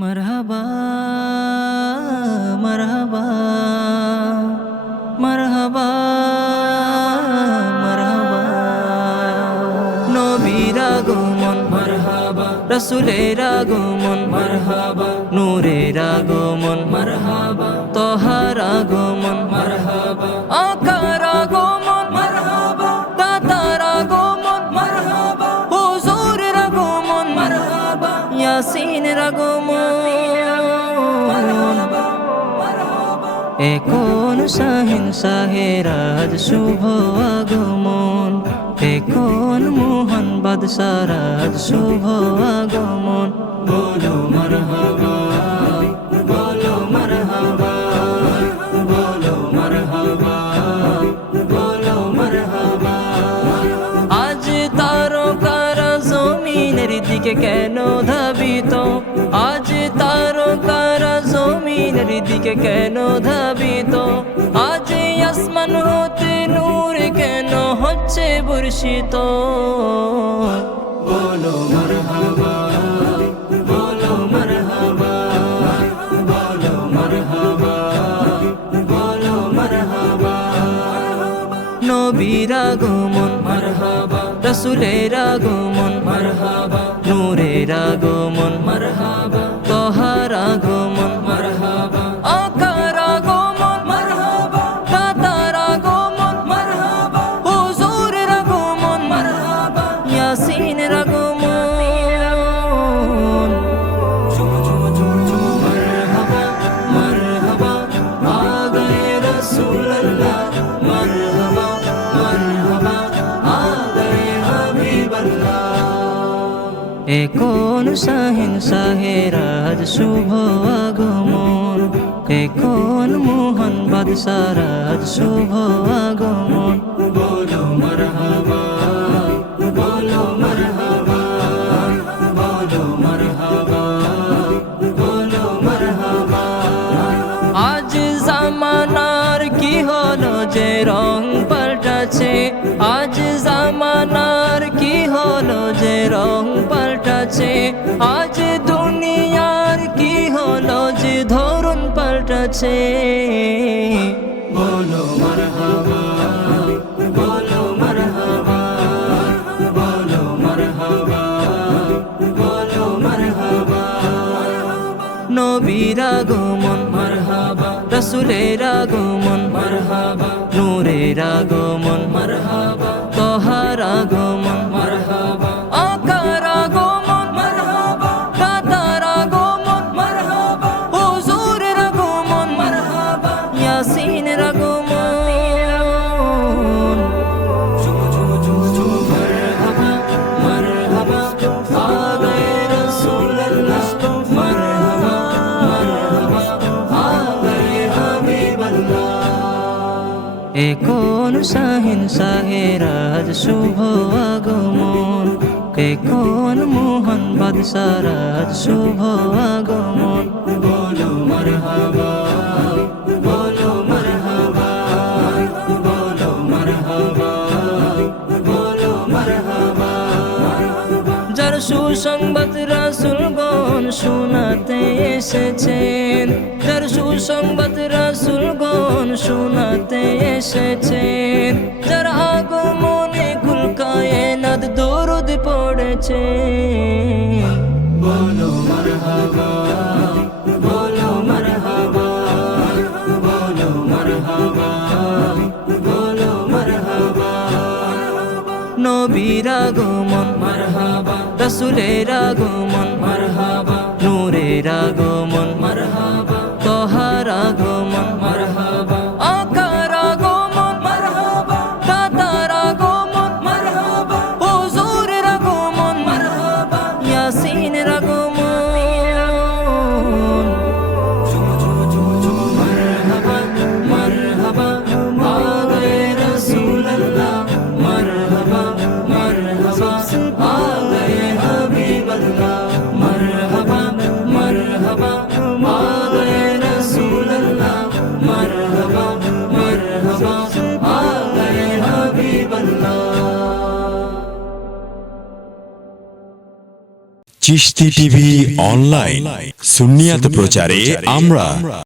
মারহাবা মারহাবা মারহাবা মারহাবা। নবীর আগমন, মারহাবা। রসুলের আগমন, মারহাবা। নূরের আগমন, মারহাবা। তোহার আগমন ইয়াসিনের আগমন এখন শাহিন শাহেরাজ শুভ আগমন। এখন মোহন বাদশারাজ শুভ আগমন। বলো মারহাবা। দিকে কেন ধাবিত? আজ তারকারা জমিনের দিকে কেন ধাবিত? আজ আসমান হতে নূর কেন হচ্ছে বর্ষিত? বলো, মারহাবা। রসুলের আগমন মারহাবা। নূরের আগমন। মারহাবা। এখন শাহিন শাহেরাজ শুভ আগমন। এখন মোহন বাদশারাজ শুভ আগমন। বলো মারহাবা বলো মারহাবা বলো মারহাবা বলো মারহাবা। আজ জামানার কি হলো যে রং পাল্টাছে? আজ জামানার কি হলো যে রং পাল্টাছে আজ দুনিয়ার কি হলো যে ধরুন পাল্টাছে বলো মারহাবা বলো মারহাবা বলো মারহাবা বলো মারহাবা। নবীর আগমন মারহাবা। রসুলের আগমন মারহাবা। নূরের আগমন। মারহাবা। এখন শাহিন শাহেরাজ শুভ আগমন। এখন মোহন বাদশারাজ শুভ আগমন। বলো মারহাবা বলো মারহাবা বলো মারহাবা সুসংবাদ রাসুলগণ শোনাতে এসেছেন এসেছেন। যার আগমনে কুলকায় নাদ দরুদ পড়েছে বলো মারহাবা বলো মারহাবা বলো মারহাবা বলো মারহাবা। নবীর আগমন মারহাবা রসুলের আগমন মারহাবা। নূরের আগমন। Chishti TV online. সুনিয়াত প্রচারে আমরা